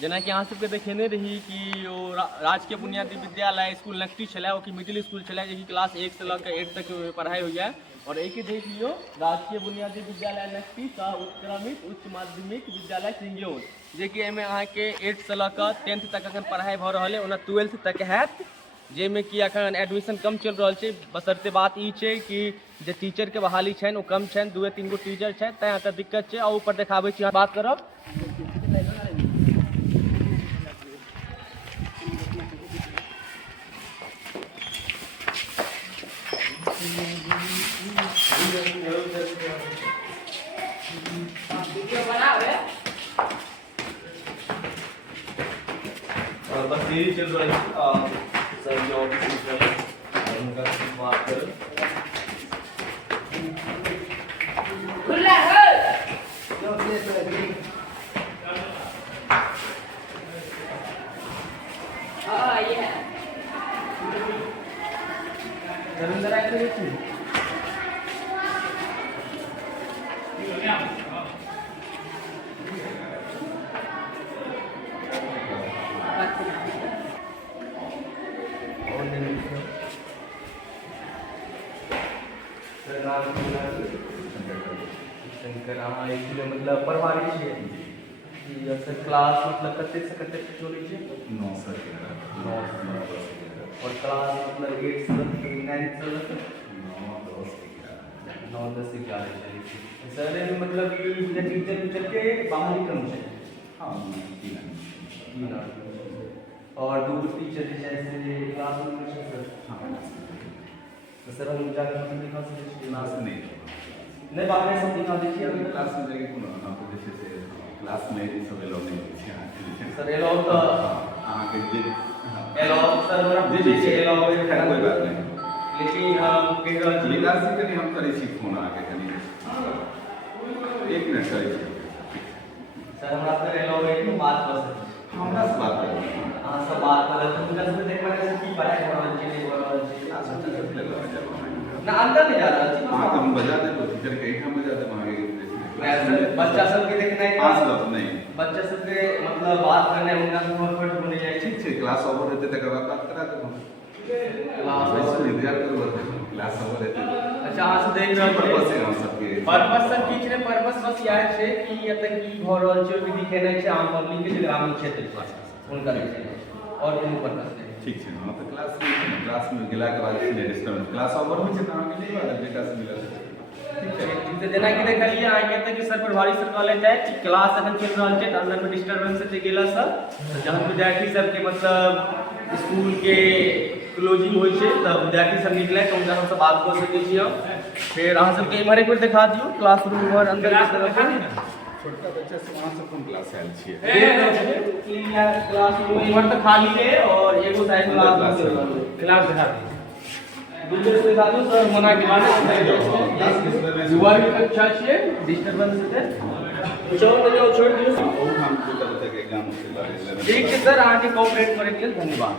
जेना कि अहाँ सबके देखेने रही कि ओ राजकीय बुनियादी विद्यालय स्कूल नकटी छलै ओ कि मिडिल स्कूल छलै जे कि क्लास 1 से लऽ कऽ 8 तक पढ़ाई होइए। और एक देख लियो राजकीय बुनियादी विद्यालय नकटी सह उत्क्रमित उच्च माध्यमिक विद्यालय सिंगरौन जे कि एहिमे अहाँके 8 से लऽ कऽ 10th तक अखन पढ़ाई भऽ रहल है, ओना 12th तक हैत जेमे कि अखन एडमिशन कम चल रहल छै। बशर्ते बात ई छै कि जे टीचर के बहाली छनि ओ कम छनि, 2-3 गो टीचर छथि तेँ एतऽ दिक्कत छै। और ऊपर देखाबै छी बात करब और बस यही चल रहा है सर जो ऑफिस में उनका बात करो खुला है हां ये है अंदर आए तो देखिए शंकर हाँ इसलिए मतलब परवारी छे सर क्लास मतलब कते से कते तक चलै छै 9 से 11 और क्लास मतलब 8 से 9 से 9 10 11 चलै छै सर एमे मतलब कि टीचर के बाहरी क्रम छै। हाँ तीन और दो टीचर जैसे क्लास में छै सर। हाँ तो सर हम जाकर हम दिखा सकते हैं क्लास नहीं नहीं बाहर सब दिखा दीजिए अभी क्लास में जाके कोनो हाँ तो जैसे से क्लास में ये सब एलो नहीं छै सर एलो तो अहाँ के जे एलो सर हमरा बुझे छै एलो कोई बात नहीं लेकिन हम कह रहल छी विकास जी कनी हम करै छी फोन आके कनी 1 मिनट करै छी सर हमरा सर एलो एक बात कर सकते हमरा से बात करू हां सब बात कर तो मुझे सब देखवा है कि पढ़ाई हो रहल छै नहीं हो रहल छै क्लास में कैसे लगा जाए ना अंदर नहीं जा रहल छी हां तो हम बजा दे तो टीचर के हम बजा दे वहां के बच्चा सब के देखना है पांच लोग नहीं बच्चा सब के मतलब बात करने उनका कंफर्ट होने जाए ठीक है क्लास ओवर रहते तक बात करा दे हम क्लास ओवर इंतजार करो क्लास ओवर रहते अच्छा अहाँ से देख रहल छी पर्पस है हम सबके पर्पस सर की छै पर्पस बस यह छै कि एतय की भ रहल छै ओ दिखेनाइ छै आम पब्लिक के ग्रामीण क्षेत्र के उनका देखेनाइ छै और कोनो पर्पस नहीं ठीक है हां तो क्लास में गेला के बाद से डिस्टर्ब क्लास ओवर हो छै त अहाँ के नहीं बात बेटा से मिलल ठीक है तो जेना कि देखलिए अहाँ कहते कि सर प्रभारी सर कहले कि क्लास अखन चल रहल छै त अंदर में डिस्टरबेंस छै गेला सर जहन विद्यार्थी सब के मतलब स्कूल के क्लोजिंग होय छै त विद्यार्थी सब निकले त उनका हमसे बात कर सकै छी हम फिर अहाँ सबके इम्हर एक बेर दिखा दियो क्लासरूम और अंदर के तरफ छोटका बच्चा से वहां से कोन क्लास आयल छियै क्लासरूम इम्हर त खाली है और एगो साइड क्लास क्लास दिखा दूसरे से दिखा दो सर मना के बाद युवा की कक्षा छे डिस्टरबेंस है छोड़ दियो और हम जो तक एग्जाम से ठीक है सर आगे कोऑपरेट करे के लिए धन्यवाद।